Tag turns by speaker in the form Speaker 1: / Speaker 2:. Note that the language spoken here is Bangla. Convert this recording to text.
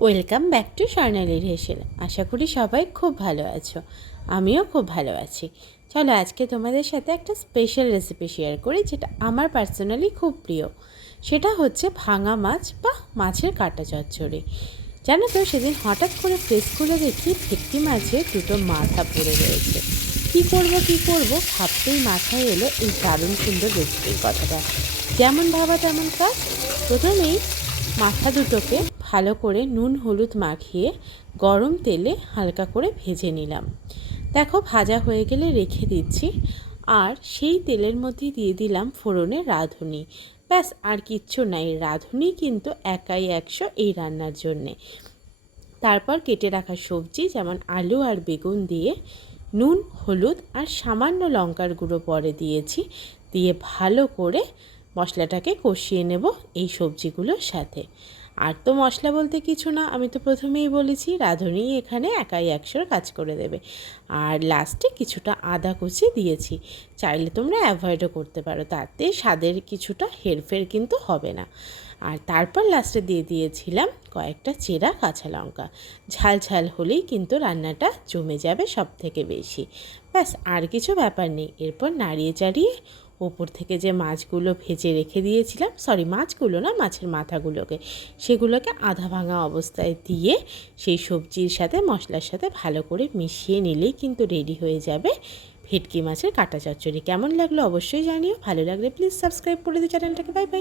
Speaker 1: ওয়েলকাম ব্যাক টু স্বর্ণালীর হেসেল আশা করি সবাই খুব ভালো আছো। আমিও খুব ভালো আছি। চলো আজকে তোমাদের সাথে একটা স্পেশাল রেসিপি শেয়ার করি, যেটা আমার পার্সোনালি খুব প্রিয়। সেটা হচ্ছে ভাঙা মাছ বা মাছের কাটা চচ্চড়ি। জানো তো, সেদিন হঠাৎ করে ফ্রেশগুলো দেখি ভেটকি মাছের দুটো মাথা পড়ে রয়েছে। কী করব কী করব ভাবতেই মাথায় এলো এই দারুণ সুন্দর রেসিপির কথাটা। যেমন ভাবা তেমন কাজ। প্রথমেই মাথা দুটোকে ভালো করে নুন, হলুদ মাখিয়ে গরম তেলে হালকা করে ভেজে নিলাম। দেখো ভাজা হয়ে গেলে রেখে দিচ্ছি। আর সেই তেলের মধ্যে দিয়ে দিলাম ফোড়নে রাঁধুনি। ব্যাস, আর কিচ্ছু নাই রাঁধুনি কিন্তু একাই একশো এই রান্নার জন্যে। তারপর কেটে রাখা সবজি, যেমন আলু আর বেগুন দিয়ে নুন, হলুদ আর সামান্য লঙ্কার গুঁড়ো পরে দিয়েছি। দিয়ে ভালো করে মশলাটাকে কষিয়ে নেব এই সবজিগুলোর সাথে। আর তো মশলা বলতে কিছু না, আমি তো প্রথমেই বলেছি, রাঁধুনি এখানে একাই একশোর কাজ করে দেবে। আর লাস্টে কিছুটা আদা কুচি দিয়েছি, চাইলে তোমরা অ্যাভয়েডও করতে পারো, তাতে স্বাদের কিছুটা হেরফের কিন্তু হবে না। আর তারপর লাস্টে দিয়ে দিয়েছিলাম কয়েকটা চেরা কাঁচা লঙ্কা। ঝাল ঝাল হলেই কিন্তু রান্নাটা জমে যাবে সব থেকে বেশি। ব্যাস, আর কিছু ব্যাপার নেই। এরপর নাড়িয়ে চাড়িয়ে ওপর থেকে যে মাছগুলো ভেজে রেখে দিয়েছিলাম সরি মাছগুলো না, মাছের মাথাগুলোকে, সেগুলোকে আধা ভাঙা অবস্থায় দিয়ে সেই সবজির সাথে, মশলার সাথে ভালো করে মিশিয়ে নিলেই কিন্তু রেডি হয়ে যাবে ভেটকি মাছের কাটা চচ্চড়ি। কেমন লাগল অবশ্যই জানিও। ভালো লাগলে প্লিজ সাবস্ক্রাইব করে দিও চ্যানেলটাকে। Bye bye